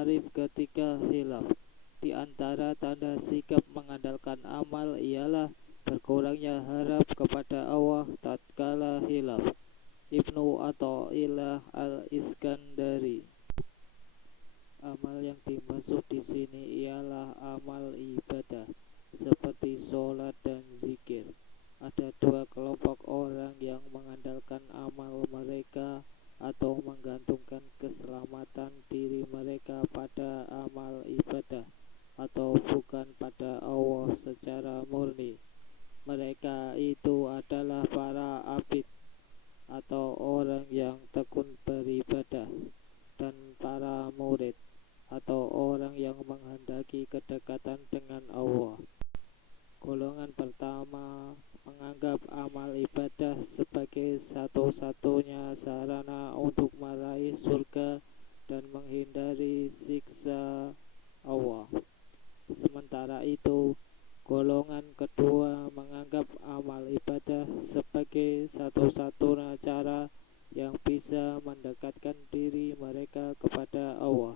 arif ketika hilaf. Di antara tanda sikap mengandalkan amal ialah berkurangnya harap kepada Allah tatkala hilaf. Ibnu Athaillah Al-Iskandari. Amal yang dimaksud di sini ialah amal ibadah seperti sholat dan zikir. Ada dua kelompok orang yang mengandalkan amal mereka atau menggantungkan keselamatan diri mereka pada amal ibadah atau bukan pada Allah secara murni. Mereka itu adalah para abid atau orang yang tekun beribadah dan para murid atau orang yang menghendaki kedekatan dengan Allah. Golongan pertama menganggap amal ibadah sebagai satu-satunya sarana untuk meraih surga dan menghindari siksa Allah. Sementara itu, golongan kedua menganggap amal ibadah sebagai satu-satunya cara yang bisa mendekatkan diri mereka kepada Allah,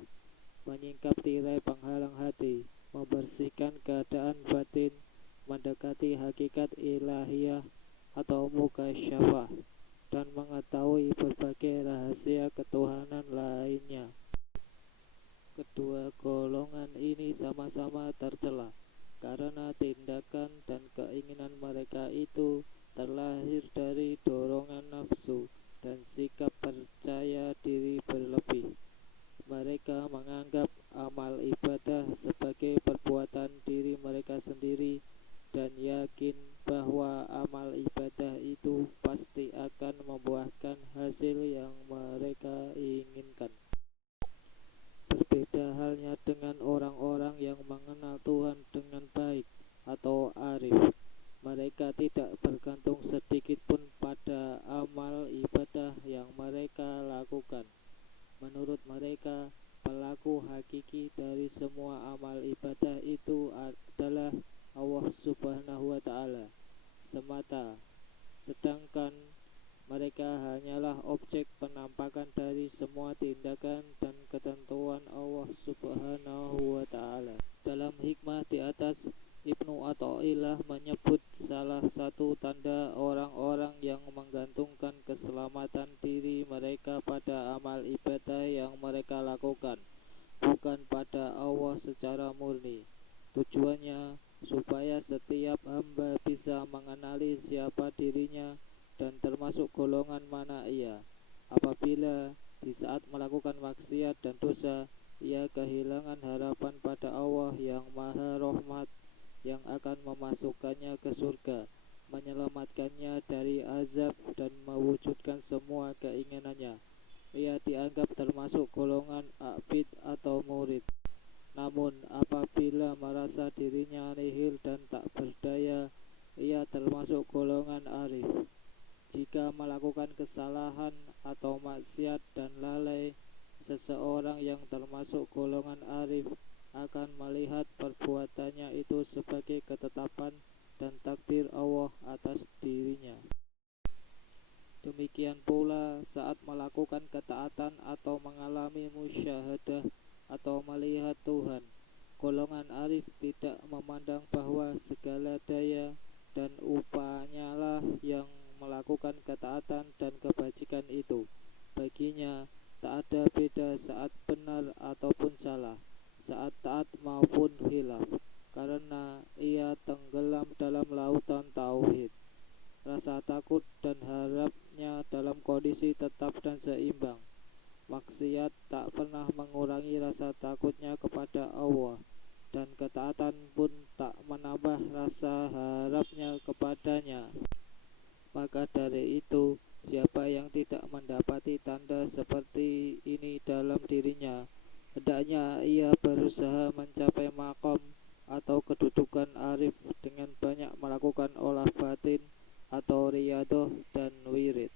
menyingkap tirai penghalang hati, membersihkan keadaan batin, mendekati hakikat ilahiyah atau mukasyafah, dan mengetahui berbagai rahasia ketuhanan lainnya. Kedua golongan ini sama-sama tercela karena tindakan dan keinginan mereka itu terlahir dari dorongan nafsu dan sikap percaya diri berlebih. Mereka menganggap amal ibadah sebagai perbuatan diri mereka sendiri dan yakin bahwa amal ibadah itu pasti akan membuahkan hasil yang mereka inginkan. Berbeda halnya dengan orang-orang yang mengenal Tuhan dengan baik atau arif. Mereka tidak bergantung sedikit pun pada amal ibadah yang mereka lakukan. Menurut mereka, pelaku hakiki dari semua amal ibadah itu adalah Allah Subhanahu wa Ta'ala semata, sedangkan mereka hanyalah objek penampakan dari semua tindakan dan ketentuan Allah Subhanahu wa Ta'ala. Dalam hikmah di atas, Ibnu Athaillah menyebut salah satu tanda orang-orang yang menggantungkan keselamatan diri mereka pada amal ibadah yang mereka lakukan, bukan pada Allah secara murni. Tujuannya supaya setiap hamba bisa mengenali siapa dirinya dan termasuk golongan mana ia. Apabila di saat melakukan maksiat dan dosa ia kehilangan harapan pada Allah yang Maha Rahmat, yang akan memasukkannya ke surga, menyelamatkannya dari azab dan mewujudkan semua keinginannya, ia dianggap termasuk golongan abid atau murid. Namun apabila merasa dirinya nihil dan tak berdaya, ia termasuk golongan arif. Jika melakukan kesalahan atau maksiat dan lalai, seseorang yang termasuk golongan arif akan melihat perbuatannya itu sebagai ketetapan dan takdir Allah atas dirinya. Demikian pula saat melakukan ketaatan atau mengalami musyahadah atau melihat Tuhan, golongan arif tidak memandang bahwa segala daya dan upahnya lah yang melakukan ketaatan dan kebajikan itu. Baginya tak ada beda saat benar ataupun salah, saat taat maupun hilaf, karena ia tenggelam dalam lautan tauhid. Rasa takut dan harapnya dalam kondisi tetap dan seimbang. Maksiat tak pernah mengurangi rasa takutnya kepada Allah, dan ketaatan pun tak menambah rasa harapnya kepadanya. Maka dari itu, siapa yang tidak mendapati tanda seperti ini dalam dirinya, hendaknya ia berusaha mencapai makom atau kedudukan arif dengan banyak melakukan olah batin atau riyadoh dan wirid.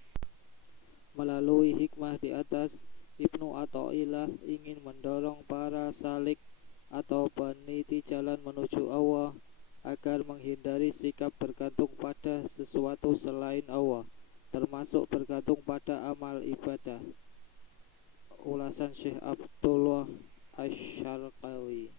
Melalui hikmah di atas, Ibnu Athaillah ingin mendorong para salik atau peniti jalan menuju Allah agar menghindari sikap bergantung pada sesuatu selain Allah, termasuk bergantung pada amal ibadah. Ulasan Syekh Abdullah Asy Al-Qawi.